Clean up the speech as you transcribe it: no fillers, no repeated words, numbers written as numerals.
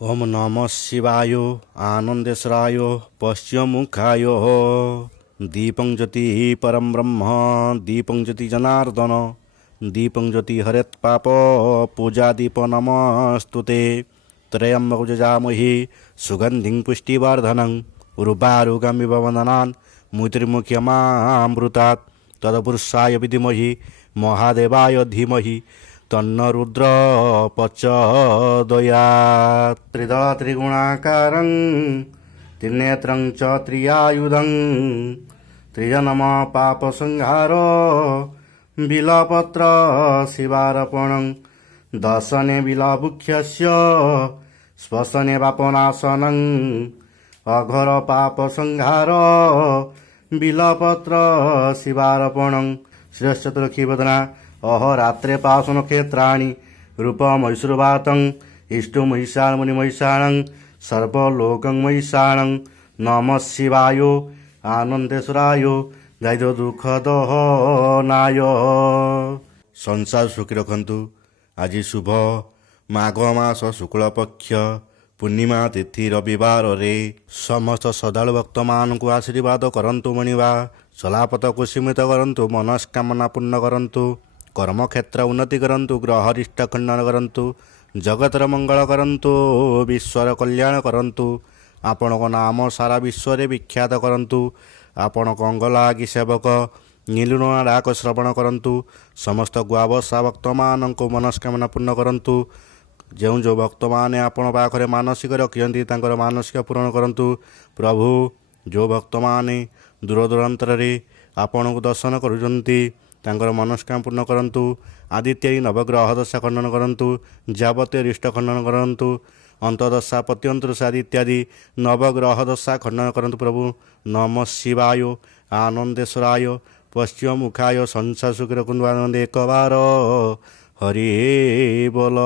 ओम नमः शिवाय आनंदेश्वराय पश्चिमुखाय दीपं ज्योति परम ब्रह्म दीपं ज्योति जनार्दन दीपं ज्योति हरेत् पाप पूजा दीप नमस्तुते त्रयम्बकं यजामहे सुगन्धिं पुष्टिवर्धनं उर्वारुकमिव वन्दनान् मुतिर्मुख्यमामृतात् तत्पुरुषाय विद्महे महादेवाय धीमहि तन्न रुद्र प्रचोदयात्। त्रिदल त्रिगुणाकारं त्रिनेत्रं च त्रियायुधं त्रिजन्म पापसंहारो बिलपत्र शिवार्पणं दर्शने बिलवृक्षस्य स्पर्शने पापनाशनं अघोर पापसंहारो बिलपत्र शिवार्पणं श्रेष्ठतुलसीवदना अहोरात्रे पावसन क्षेत्राणि रूपमैश्वरवातं इष्टमहिषामुनिमहिषाणं सर्वलोकं महिषाणं नमः शिवाय आनंदेश्वराय दायित्व दुख दहनाय। संसार सुखी रखन्तु। आज शुभ माघ मास शुक्ल पक्ष पूर्णिमा तिथि रविवार रे समस्त श्रद्धालु भक्त मानक आशीर्वाद करंतु मणिवा चलापथ को सीमित करंतु मनस्कामना पूर्ण करंतु कर्म क्षेत्र उन्नति करंतु ग्रह रिष्ट खंडन करंतु जगतर मंगल करंतु विश्वर कल्याण करंतु आपण को नाम सारा विश्व रे विख्यात करंतु आपण को अंगलागी सेवक नीलुना डाक श्रवण करंतु समस्त गुआबसा भक्त मानक मनस्कामना पूर्ण करंतु जो जो भक्त माने आपण पाखरे मानसिक रखियंती तांकर मानसिक पूर्ण करंतु प्रभु जो भक्त माने दूर दूरांतर रे आपण को दर्शन करुचंती तांकर मनस्कामना पूर्ण करंतु आदित्य नवग्रह दशा खंडन करंतु जावतीय रिष्ट खंडन करंतु अंतदशा पत्यंतरशा इत्यादि नवग्रह दशा खंडन करंतु प्रभु नमः शिवाय आनंदेश्वराय पश्चिमुखाय संसार सुखी रखन्तु आनंद एक बार हरि बोल।